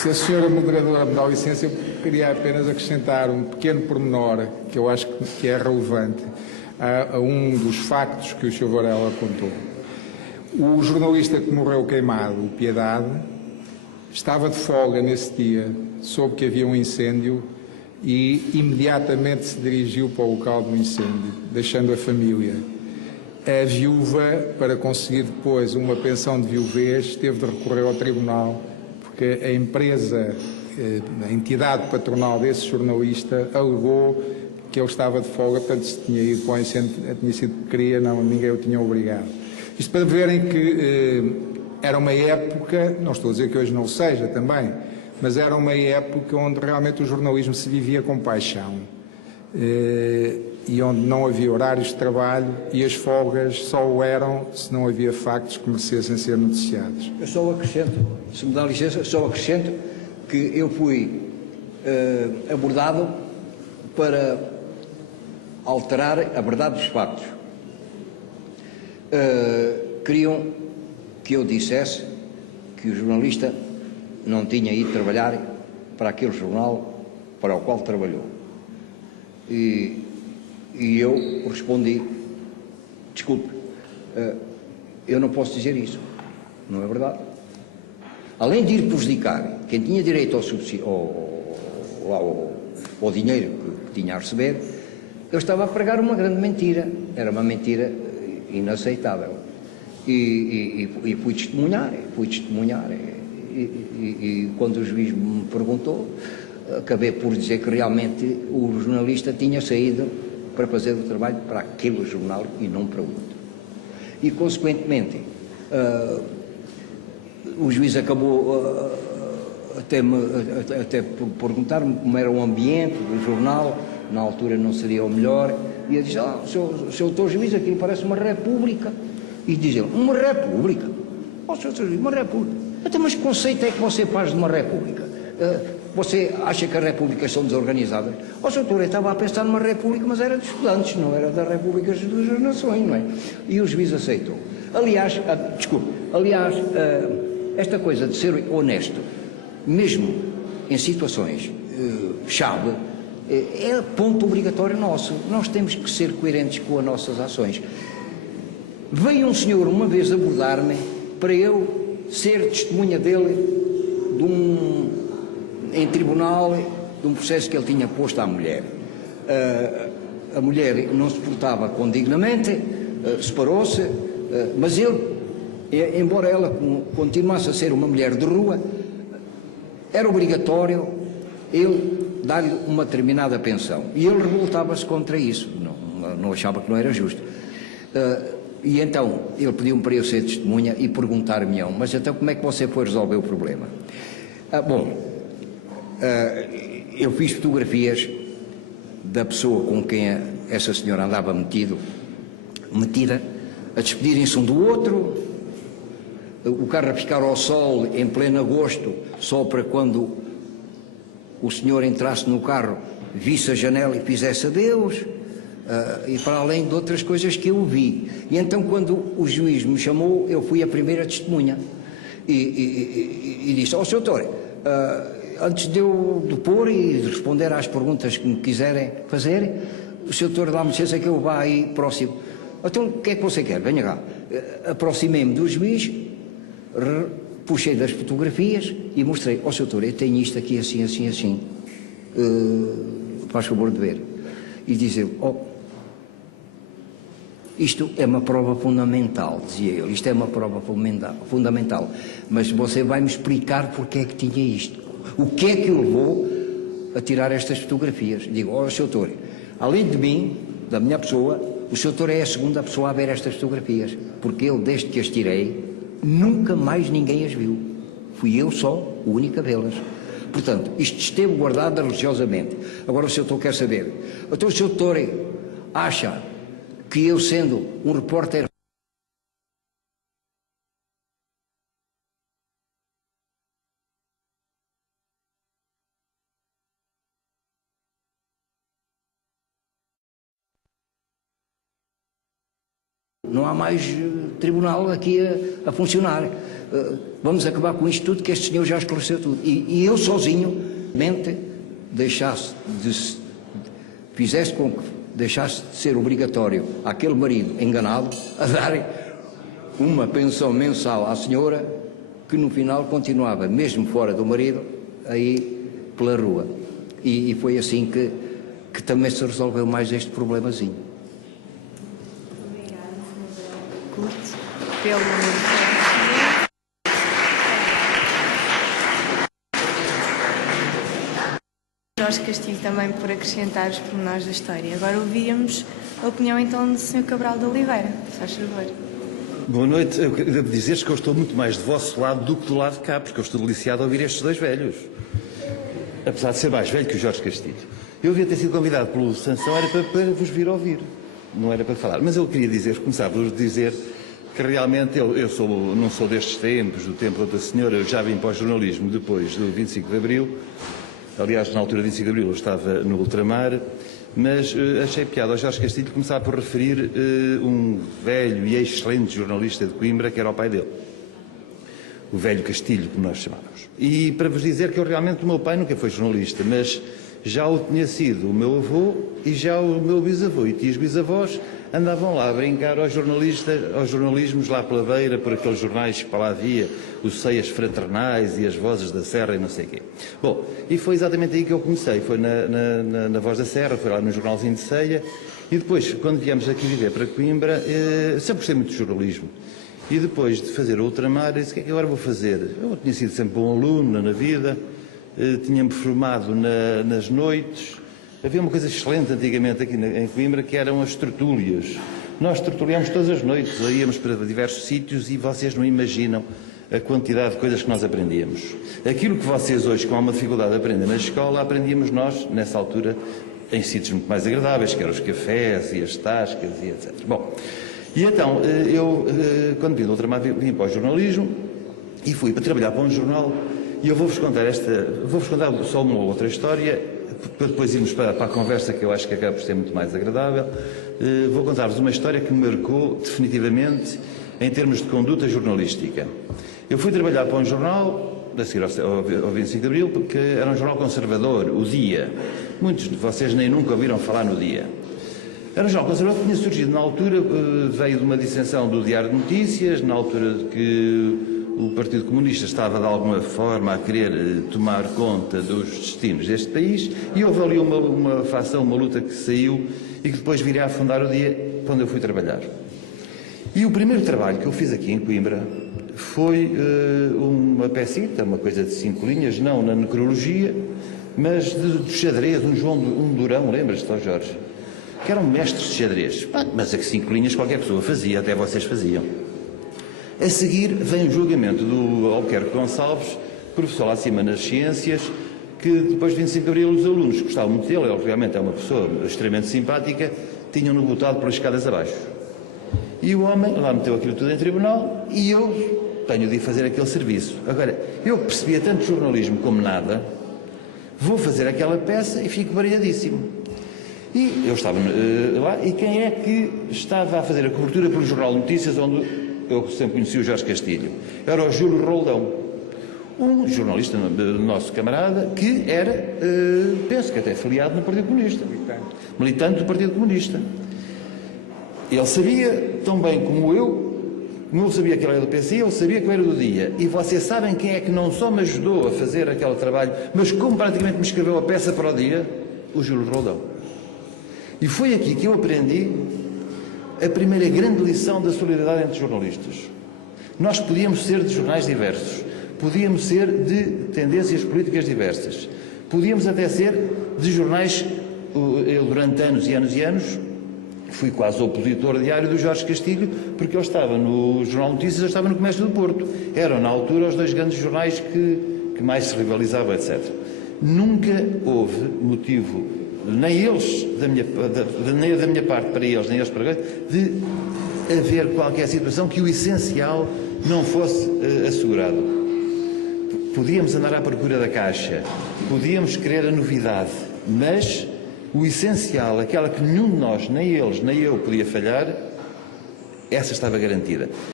Se a senhora moderadora me dá licença, eu queria apenas acrescentar um pequeno pormenor que eu acho que é relevante a um dos factos que o Sr. Varela contou. O jornalista que morreu queimado, o Piedade, estava de folga nesse dia, soube que havia um incêndio e imediatamente se dirigiu para o local do incêndio, deixando a família. A viúva, para conseguir depois uma pensão de viuvez, teve de recorrer ao tribunal, porque a empresa, a entidade patronal desse jornalista, alegou que ele estava de folga, portanto, se tinha ido para o incêndio, tinha sido que queria, não, ninguém o tinha obrigado. Isto para verem que era uma época, não estou a dizer que hoje não seja também, mas era uma época onde realmente o jornalismo se vivia com paixão e onde não havia horários de trabalho e as folgas só o eram se não havia factos que merecessem ser noticiados. Eu só acrescento, se me dá licença, só acrescento que eu fui abordado para alterar a verdade dos factos. Queriam que eu dissesse que o jornalista não tinha ido trabalhar para aquele jornal para o qual trabalhou. E eu respondi, desculpe, eu não posso dizer isso, não é verdade. Além de ir prejudicar quem tinha direito ao dinheiro que tinha a receber, eu estava a pregar uma grande mentira, era uma mentira inaceitável. E fui testemunhar, e quando o juiz me perguntou, acabei por dizer que realmente o jornalista tinha saído para fazer o trabalho para aquele jornal e não para outro. E, consequentemente, o juiz acabou até por perguntar-me como era o ambiente do jornal, na altura não seria o melhor, e eu disse, seu doutor juiz, aquilo parece uma república. E diz ele, uma república? Senhor juiz, uma república? Até mas que conceito é que você faz de uma república? Você acha que as repúblicas são desorganizadas? Senhor doutor, eu estava a pensar numa república, mas era de estudantes, não era das repúblicas das nações, não é? E o juiz aceitou. Aliás, esta coisa de ser honesto, mesmo em situações chave, é ponto obrigatório nosso. Nós temos que ser coerentes com as nossas ações. Veio um senhor uma vez abordar-me para eu ser testemunha dele em tribunal de um processo que ele tinha posto à mulher. A mulher não se portava condignamente, separou-se, mas ele, embora ela continuasse a ser uma mulher de rua, era obrigatório ele dar-lhe uma determinada pensão. E ele revoltava-se contra isso, não achava que não era justo. E então ele pediu-me para eu ser testemunha e perguntar-me, mas então como é que você foi resolver o problema? Eu fiz fotografias da pessoa com quem essa senhora andava metida, a despedirem-se um do outro, o carro a ficar ao sol em pleno agosto, só para quando o senhor entrasse no carro, visse a janela e fizesse adeus, e para além de outras coisas que eu vi. E então, quando o juiz me chamou, eu fui a primeira testemunha e disse, senhor doutor, antes de eu depor e de responder às perguntas que me quiserem fazer, o senhor doutor dá-me licença que eu vá aí próximo. Então, o que é que você quer? Venha cá. Aproximei-me do juiz, puxei das fotografias e mostrei, senhor doutor, eu tenho isto aqui assim, assim, assim. Faz favor de ver. E diz ele, isto é uma prova fundamental, dizia ele, isto é uma prova fundamental, mas você vai-me explicar porque é que tinha isto. O que é que o levou a tirar estas fotografias? Digo, senhor doutor, além de mim, da minha pessoa, o senhor doutor é a segunda pessoa a ver estas fotografias, porque eu, desde que as tirei, nunca mais ninguém as viu. Fui eu só o único a vê-las. Portanto, isto esteve guardado religiosamente. Agora o senhor doutor quer saber, então o senhor doutor acha que eu, sendo um repórter não há mais tribunal aqui a funcionar. vamos acabar com isto tudo, que este senhor já esclareceu tudo. E eu sozinho, mente, fizesse com que deixasse de ser obrigatório aquele marido enganado a dar uma pensão mensal à senhora, que no final continuava, mesmo fora do marido, aí pela rua. E foi assim que também se resolveu mais este problemazinho. Obrigada, Sr. Curto, pelo Jorge Castilho também por acrescentar os pormenores da história. Agora ouvíamos a opinião então do Sr. Cabral de Oliveira. Faz favor. Boa noite. Eu devo dizer-vos que eu estou muito mais do vosso lado do que do lado de cá, porque eu estou deliciado a ouvir estes dois velhos. Apesar de ser mais velho que o Jorge Castilho. Eu devia ter sido convidado pelo Sansão, era para vos vir ouvir, não era para falar. Mas eu queria começar por dizer que realmente eu não sou destes tempos, do tempo da senhora, eu já vim para o jornalismo depois do 25 de Abril. Aliás, na altura do 25 de Abril eu estava no ultramar, mas achei piada ao Jorge Castilho começar por referir um velho e excelente jornalista de Coimbra, que era o pai dele. O velho Castilho, como nós chamávamos. E para vos dizer que o meu pai nunca foi jornalista, mas já o tinha sido o meu avô e já o meu bisavô. E tios bisavós andavam lá a brincar aos jornalismos lá pela beira, por aqueles jornais que para lá havia, os Ceias Fraternais e as Vozes da Serra e não sei o quê. Bom, e foi exatamente aí que eu comecei, foi na Voz da Serra, foi lá no jornalzinho de Ceia, e depois, quando viemos aqui viver para Coimbra, sempre gostei muito de jornalismo. E depois de fazer o ultramar, disse: o que é que agora vou fazer? Eu tinha sido sempre bom aluno na vida, tinha-me formado nas noites. Havia uma coisa excelente antigamente aqui em Coimbra, que eram as tertúlias. Nós tertuliámos todas as noites, íamos para diversos sítios e vocês não imaginam a quantidade de coisas que nós aprendíamos. Aquilo que vocês hoje, com alguma dificuldade, aprendem na escola, aprendíamos nós, nessa altura, em sítios muito mais agradáveis, que eram os cafés e as tascas e etc. Bom, e então, eu, quando vim do ultramar, vim para o jornalismo e fui para trabalhar para um jornal. E eu vou-vos contar só uma ou outra história, para depois irmos para a conversa, que eu acho que acaba por ser muito mais agradável. Vou contar-vos uma história que me marcou definitivamente em termos de conduta jornalística. Eu fui trabalhar para um jornal, a seguir ao 25 de Abril, porque era um jornal conservador, o Dia. Muitos de vocês nem nunca ouviram falar no Dia. Era um jornal conservador que tinha surgido na altura, veio de uma dissensão do Diário de Notícias, na altura de que o Partido Comunista estava de alguma forma a querer tomar conta dos destinos deste país, e houve ali uma facção, uma luta que saiu e que depois viria a fundar o Dia, quando eu fui trabalhar. E o primeiro trabalho que eu fiz aqui em Coimbra foi uma pecita, uma coisa de 5 linhas, não na necrologia, mas de xadrez, um Durão, lembras-te, Jorge? Que eram mestres de xadrez. Mas a que 5 linhas qualquer pessoa fazia, até vocês faziam. A seguir vem o julgamento do Albuquerque Gonçalves, professor lá acima nas ciências, que depois de 25 de Abril os alunos gostavam muito dele, ele realmente é uma pessoa extremamente simpática, tinham-no botado pelas escadas abaixo. E o homem lá meteu aquilo tudo em tribunal e eu tenho de ir fazer aquele serviço. Agora, eu percebia tanto jornalismo como nada, vou fazer aquela peça e fico variadíssimo. E eu estava lá, e quem é que estava a fazer a cobertura pelo Jornal de Notícias, onde eu sempre conheci o Jorge Castilho? Era o Júlio Roldão, um jornalista nosso camarada, que era, penso que até afiliado no Partido Comunista, militante do Partido Comunista. Ele sabia tão bem como eu sabia que ele era do PC, ele sabia que eu era do Dia. E vocês sabem quem é que não só me ajudou a fazer aquele trabalho, mas como praticamente me escreveu a peça para o Dia? O Júlio Roldão. E foi aqui que eu aprendi a primeira grande lição da solidariedade entre jornalistas. Nós podíamos ser de jornais diversos, podíamos ser de tendências políticas diversas, podíamos até ser de jornais. Eu, durante anos e anos e anos, fui quase opositor diário do Jorge Castilho, porque ele estava no Jornal de Notícias, eu estava no Comércio do Porto. Eram, na altura, os dois grandes jornais que mais se rivalizavam, etc. Nunca houve motivo, nem eles, nem da minha parte para eles, nem eles para eles, de haver qualquer situação que o essencial não fosse assegurado. Podíamos andar à procura da caixa, podíamos querer a novidade, mas o essencial, aquela que nenhum de nós, nem eles, nem eu, podia falhar, essa estava garantida.